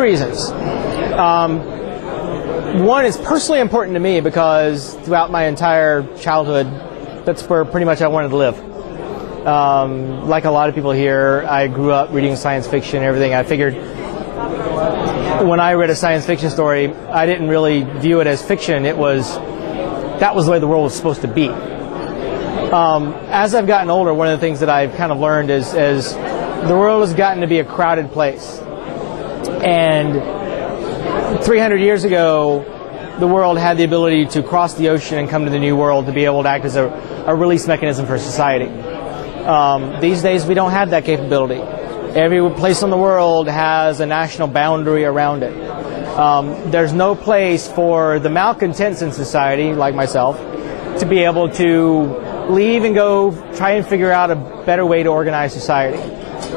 Two reasons. One is personally important to me because throughout my entire childhood, that's where pretty much I wanted to live. Like a lot of people here, I grew up reading science fiction and everything. I figured when I read a science fiction story, I didn't really view it as fiction. That was the way the world was supposed to be. As I've gotten older, one of the things that I've kind of learned is the world has gotten to be a crowded place. And 300 years ago, the world had the ability to cross the ocean and come to the New World to be able to act as a release mechanism for society. These days, we don't have that capability. Every place in the world has a national boundary around it. There's no place for the malcontents in society, like myself, to be able to leave and go try and figure out a better way to organize society,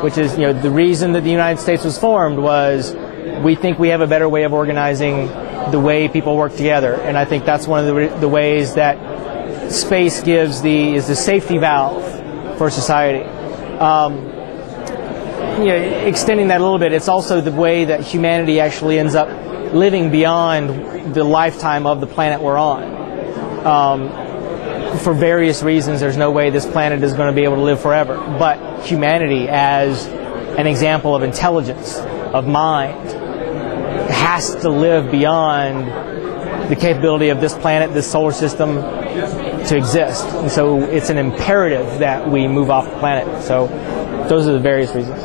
which is, the reason that the United States was formed was we think we have a better way of organizing the way people work together. And I think that's one of the ways that space is the safety valve for society. Extending that a little bit, it's also the way that humanity actually ends up living beyond the lifetime of the planet we're on. For various reasons, there's no way this planet is going to be able to live forever. But humanity, as an example of intelligence, of mind, has to live beyond the capability of this planet, this solar system, to exist. And so it's an imperative that we move off the planet. So those are the various reasons.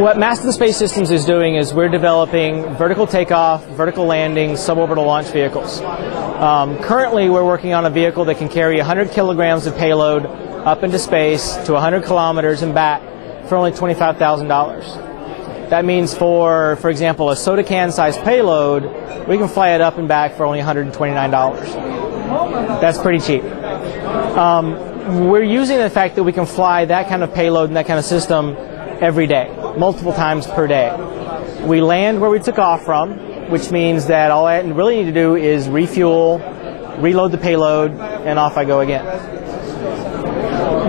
What Masten Space Systems is doing is we're developing vertical takeoff, vertical landing, suborbital launch vehicles. Currently, we're working on a vehicle that can carry 100 kilograms of payload up into space to 100 kilometers and back for only $25,000. That means for example, a soda can-sized payload, we can fly it up and back for only $129. That's pretty cheap. We're using the fact that we can fly that kind of payload and that kind of system every day, multiple times per day. We land where we took off from, which means that all I really need to do is refuel, reload the payload, and off I go again.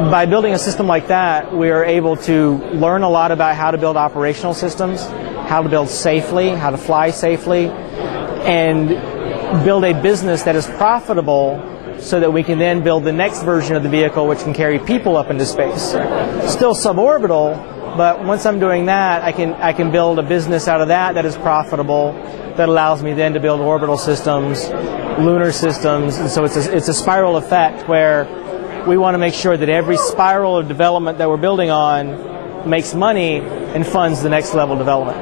By building a system like that, we are able to learn a lot about how to build operational systems, how to build safely, how to fly safely, and build a business that is profitable so that we can then build the next version of the vehicle which can carry people up into space. Still suborbital, but once I'm doing that, I can build a business out of that is profitable, that allows me then to build orbital systems, lunar systems, and so it's a spiral effect where we want to make sure that every spiral of development that we're building on makes money and funds the next level development.